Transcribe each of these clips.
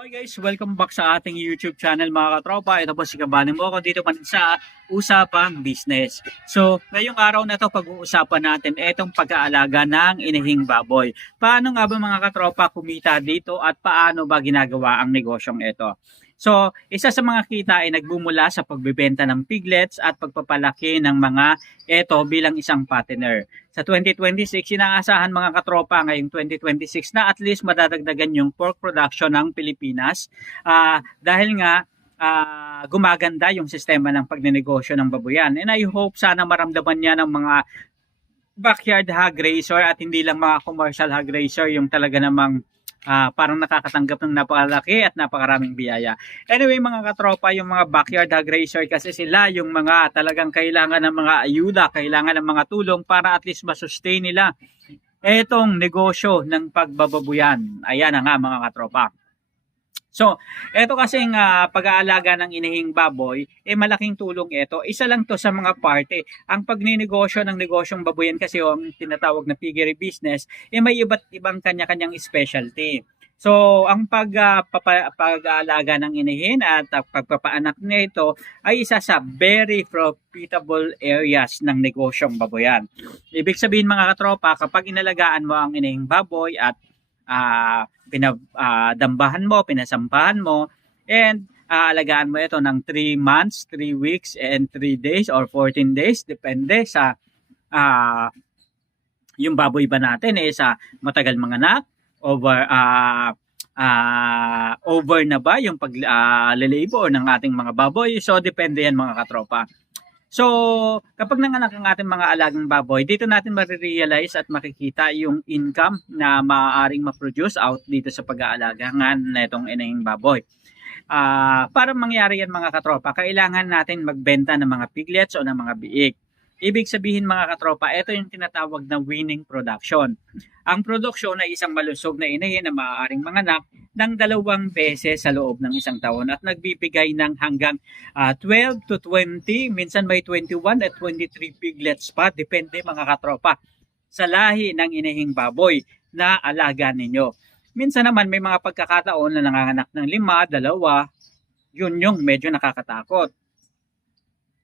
Hi guys, welcome back sa ating YouTube channel mga katropa. Ito po si Kabane mo ako dito pa rin sa Usapang Business. So, ngayong araw na to pag-uusapan natin itong pag-aalaga ng inihing baboy. Paano nga ba mga katropa kumita dito at paano ba ginagawa ang negosyong ito? So, isa sa mga kita ay nagbumula sa pagbebenta ng piglets at pagpapalaki ng mga ito bilang isang partner. Sa 2026, inaasahan mga katropa ngayong 2026 na at least madadagdagan yung pork production ng Pilipinas dahil nga gumaganda yung sistema ng pagnenegosyo ng baboyan. And I hope sana maramdaman niya ng mga backyard hog raiser at hindi lang mga commercial hog raiser yung talaga namang parang nakakatanggap ng napakalaki at napakaraming biyaya. Anyway mga katropa, yung mga backyard hog raiser kasi sila yung mga talagang kailangan ng mga ayuda, kailangan ng mga tulong para at least masustain nila etong negosyo ng pagbababuyan. Ayan na nga mga katropa. So, eto kasing pag-aalaga ng inihing baboy, malaking tulong ito. Isa lang to sa mga parte. Ang pagninegosyo ng negosyong baboyan kasi ang tinatawag na piggery business, may iba't ibang kanya-kanyang specialty. So, ang pag-aalaga ng inihin at pagpapaanak nito ay isa sa very profitable areas ng negosyong baboyan. Ibig sabihin mga katropa, kapag inalagaan mo ang inihing baboy at pinadambahan mo, pinasampahan mo, and alagaan mo ito ng 3 months, 3 weeks, and 3 days or 14 days, depende sa yung baboy ba natin sa matagal manganak, over na ba yung pag-labor ng ating mga baboy. So, depende yan mga katropa. So, kapag nanganak ang ating mga alagang baboy, dito natin marirealize at makikita yung income na maaaring ma-produce out dito sa pag-aalaga na itong inahing baboy. Para mangyari yan mga katropa, kailangan natin magbenta ng mga piglets o ng mga biik. Ibig sabihin mga katropa, ito yung tinatawag na winning production. Ang produksyon ay isang malusog na inahin na maaaring manganak ng 2 beses sa loob ng isang taon at nagbibigay ng hanggang 12 to 20, minsan may 21 at 23 piglets pa, depende mga katropa sa lahi ng inahing baboy na alaga ninyo. Minsan naman may mga pagkakataon na nanganganak ng 5, 2, yun yung medyo nakakatakot.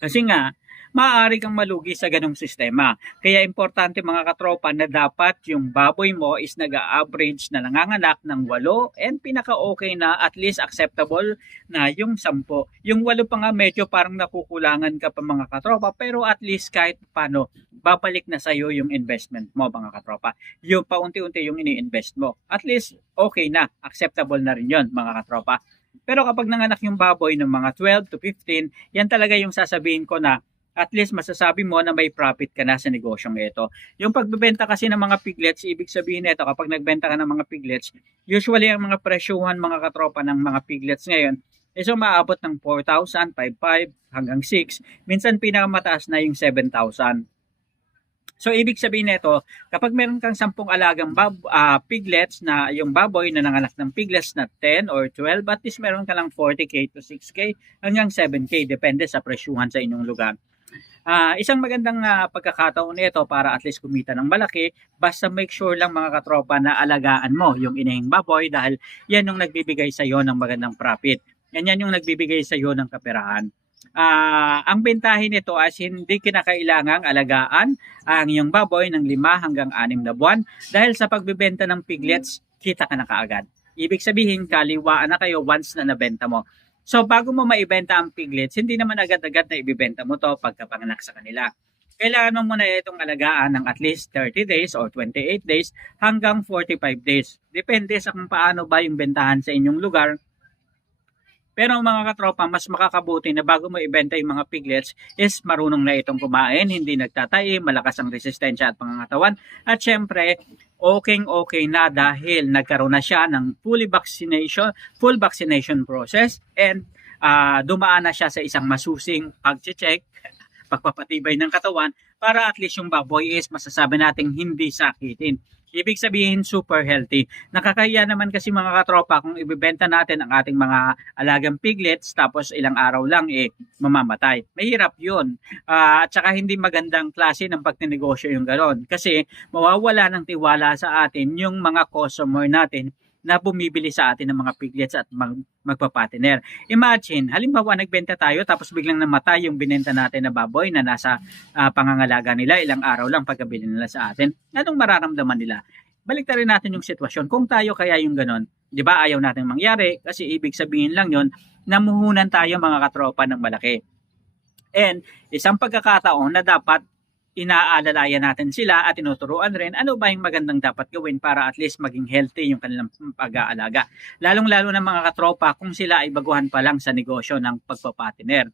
Kasi nga, maaari kang malugi sa ganong sistema. Kaya importante mga katropa na dapat yung baboy mo is nag-average na nanganganak ng 8 and pinaka-okay na at least acceptable na yung 10. Yung 8 pa nga medyo parang nakukulangan ka pa mga katropa pero at least kahit paano babalik na sa'yo yung investment mo mga katropa. Yung paunti-unti yung ini-invest mo. At least okay na, acceptable na rin yun mga katropa. Pero kapag nanganak yung baboy ng mga 12 to 15, yan talaga yung sasabihin ko na at least masasabi mo na may profit ka na sa negosyong ito. Yung pagbebenta kasi ng mga piglets, ibig sabihin nito kapag nagbenta ka ng mga piglets, usually ang mga presyuhan mga katropa ng mga piglets ngayon is umaabot ng 4,000, 5,500 hanggang 6. Minsan pinakamataas na yung 7,000. So, ibig sabihin nito, kapag meron kang 10 alagang piglets na yung baboy na nanganak ng piglets na 10 or 12, at least meron ka lang 40k to 6k hanggang 7k, depende sa presyuhan sa inyong lugar. Isang magandang pagkakataon nito para at least kumita ng malaki, basta make sure lang mga katropa na alagaan mo yung inahing baboy dahil yan yung nagbibigay sa iyo ng magandang profit. Yan yung nagbibigay sa iyo ng kaperahan. Ang bentahin nito as hindi kinakailangang alagaan ang iyong baboy ng 5 hanggang 6 na buwan dahil sa pagbebenta ng piglets, kita ka na kaagad. Ibig sabihin, kaliwaan na kayo once na nabenta mo. So, bago mo maibenta ang piglets, hindi naman agad-agad na ibibenta mo to pagkapanganak sa kanila. Kailangan mo muna itong alagaan ng at least 30 days or 28 days hanggang 45 days. Depende sa kung paano ba yung bentahan sa inyong lugar. Pero mga katropa, mas makakabuti na bago mo ibenta yung mga piglets is marunong na itong kumain, hindi nagtatae, malakas ang resistensya at pangangatawan. At syempre, okay na dahil nagkaroon na siya ng full vaccination process and dumaan na siya sa isang masusing pag-check, pagpapatibay ng katawan para at least yung baboy is masasabi nating hindi sakitin. Ibig sabihin super healthy. Nakakahiya naman kasi mga katropa kung ibebenta natin ang ating mga alagang piglets tapos ilang araw lang mamamatay. Mahirap yun. At saka hindi magandang klase ng pagninegosyo yung gano'n. Kasi mawawala ng tiwala sa atin yung mga customer natin na bumibili sa atin ng mga piglets at magpapatiner. Imagine, halimbawa nagbenta tayo tapos biglang namatay yung binenta natin na baboy na nasa pangangalaga nila, ilang araw lang pagkabili nila sa atin. Anong mararamdaman nila? Baliktarin natin yung sitwasyon. Kung tayo kaya yung ganon, di ba ayaw natin mangyari kasi ibig sabihin lang yon namuhunan tayo mga katropa ng malaki. And isang pagkakataon na dapat inaalalayan natin sila at tinuturuan rin ano ba yung magandang dapat gawin para at least maging healthy yung kanilang pag-aalaga. Lalong-lalo na mga katropa kung sila ay baguhan pa lang sa negosyo ng pagpapatiner.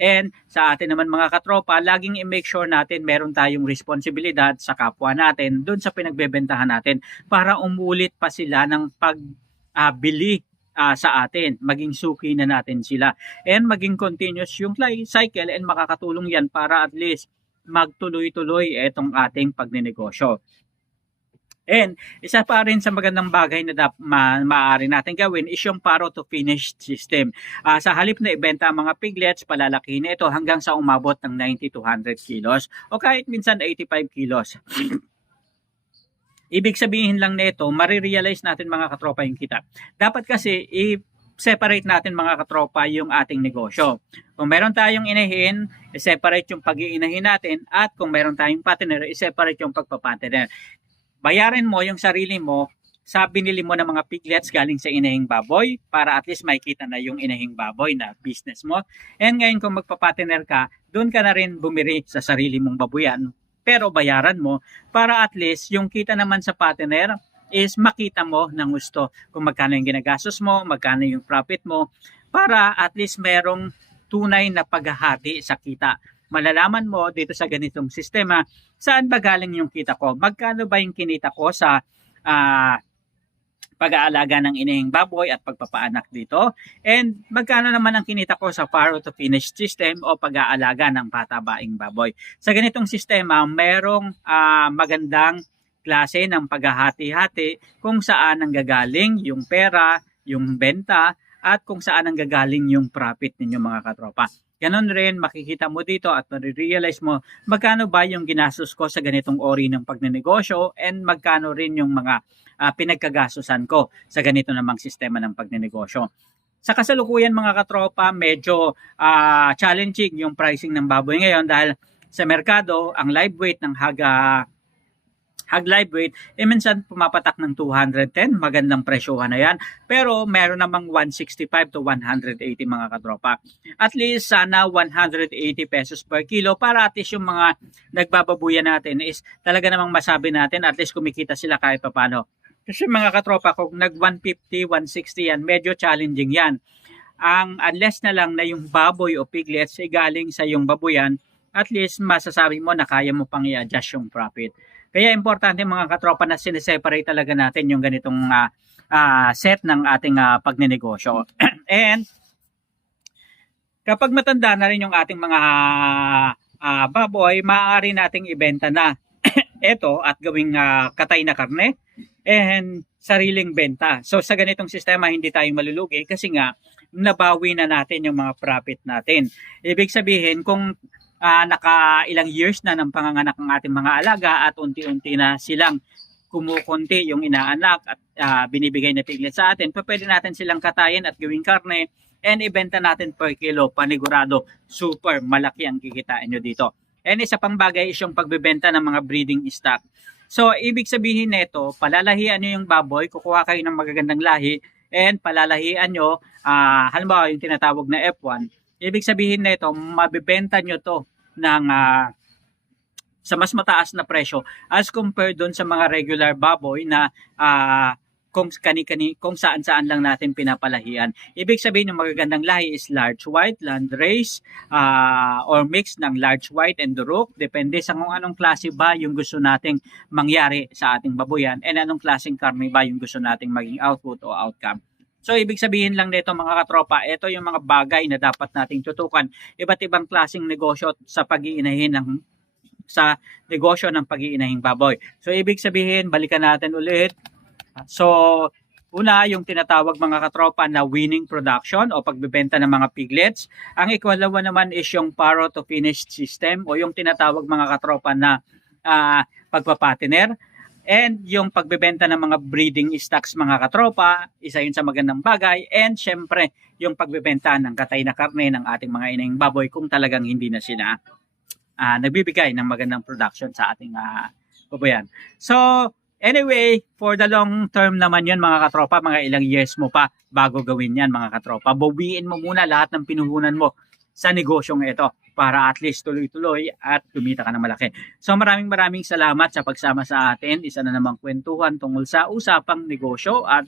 And sa atin naman mga katropa, laging i-make sure natin meron tayong responsibilidad sa kapwa natin doon sa pinagbebentahan natin para umulit pa sila ng pagbili sa atin, maging suki na natin sila and maging continuous yung cycle and makakatulong yan para at least magtuloy-tuloy itong ating pagnenegosyo. And isa pa rin sa magandang bagay na maaari natin gawin is yung paro to finish system. Sa halip na ibenta ang mga piglets, palalakihin ito hanggang sa umabot ng 90 to 100 kilos o kahit minsan 85 kilos. Ibig sabihin lang nito, marirealize natin mga katropa yung kita. Dapat kasi separate natin mga katropa yung ating negosyo. Kung meron tayong inahin, i-separate yung pag-iinahin natin at kung meron tayong patiner, i-separate yung pagpapatiner. Bayarin mo yung sarili mo sa binili mo ng mga piglets galing sa inahing baboy para at least makita na yung inahing baboy na business mo. And ngayon kung magpapatiner ka, doon ka na rin bumiri sa sarili mong babuyan. Pero bayaran mo para at least yung kita naman sa patiner is makita mo ng gusto kung magkano yung ginagastos mo, magkano yung profit mo, para at least merong tunay na paghahati sa kita. Malalaman mo dito sa ganitong sistema, saan ba galing yung kita ko? Magkano ba yung kinita ko sa pag-aalaga ng inahing baboy at pagpapaanak dito? And magkano naman ang kinita ko sa farm to finish system o pag-aalaga ng patabaing baboy? Sa ganitong sistema, merong magandang klase ng paghahati-hati kung saan ang gagaling yung pera, yung benta, at kung saan ang gagaling yung profit ninyo mga katropa. Ganon rin, makikita mo dito at marirealize mo magkano ba yung ginastos ko sa ganitong ori ng pagnenegosyo and magkano rin yung mga pinagkagastusan ko sa ganito namang sistema ng pagnenegosyo. Sa kasalukuyan mga katropa, medyo challenging yung pricing ng baboy ngayon dahil sa merkado, ang live weight ng hog live weight, minsan pumapatak ng 210, magandang presyohan na yan. Pero meron namang 165 to 180 mga katropa. At least sana 180 pesos per kilo para at least yung mga nagbababuyan natin is talaga namang masabi natin at least kumikita sila kahit papano. Kasi mga katropa, kung nag 150, 160 yan, medyo challenging yan. Unless na lang na yung baboy o piglets ay galing sa yung babuyan, at least masasabi mo na kaya mo pang i-adjust yung profit. Kaya importante mga katropa na sineseparate talaga natin yung ganitong set ng ating pagnenegosyo. And kapag matanda na rin yung ating mga baboy, maaari nating ibenta na ito at gawing katay na karne and sariling benta. So sa ganitong sistema hindi tayo malulugi kasi nga nabawi na natin yung mga profit natin. Ibig sabihin kung naka-ilang years na ng panganganak ng ating mga alaga at unti-unti na silang kumukunti yung inaanak at binibigay na piglet sa atin, pwede natin silang katayin at gawing karne and ibenta natin per kilo. Panigurado, super malaki ang kikitain nyo dito. And isa pang bagay is yung pagbebenta ng mga breeding stock. So, ibig sabihin nito, palalahian nyo yung baboy, kukuha kayo ng magagandang lahi and palalahian nyo, halimbawa yung tinatawag na F1, ibig sabihin nito, mabibenta nyo to ng sa mas mataas na presyo as compared doon sa mga regular baboy na kung saan-saan lang natin pinapalahian. Ibig sabihin yung magagandang lahi is large white, landrace, or mix ng large white and Duroc. Depende sa kung anong klase ba yung gusto nating mangyari sa ating babuyan and anong klaseng karne ba yung gusto nating maging output o outcome. So, ibig sabihin lang nito mga katropa, ito yung mga bagay na dapat nating tutukan. Iba't ibang klaseng negosyo sa pag-iinahin sa negosyo ng pag-iinahing baboy. So, ibig sabihin, balikan natin ulit. So, una, yung tinatawag mga katropa na winning production o pagbebenta ng mga piglets. Ang ikalawa naman is yung paro to finish system o yung tinatawag mga katropa na pagpapatiner. And yung pagbebenta ng mga breeding stocks mga katropa, isa yun sa magandang bagay. And syempre, yung pagbebenta ng katay na karne ng ating mga inahing baboy kung talagang hindi na sila nagbibigay ng magandang production sa ating baboyan. So, anyway, for the long term naman yun mga katropa, mga ilang years mo pa bago gawin yan mga katropa. Bawiin mo muna lahat ng pinuhunan mo sa negosyong ito para at least tuloy-tuloy at kumita ka ng malaki. So maraming salamat sa pagsama sa atin. Isa na namang kwentuhan tungkol sa usapang negosyo at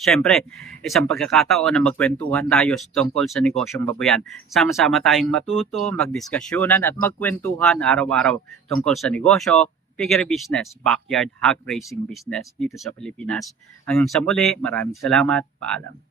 syempre, isang pagkakataon na magkwentuhan tayo tungkol sa negosyong baboyan. Sama-sama tayong matuto, magdiskasyonan at magkwentuhan araw-araw tungkol sa negosyo, piggery business, backyard hog racing business dito sa Pilipinas. Hanggang sa muli, maraming salamat. Paalam.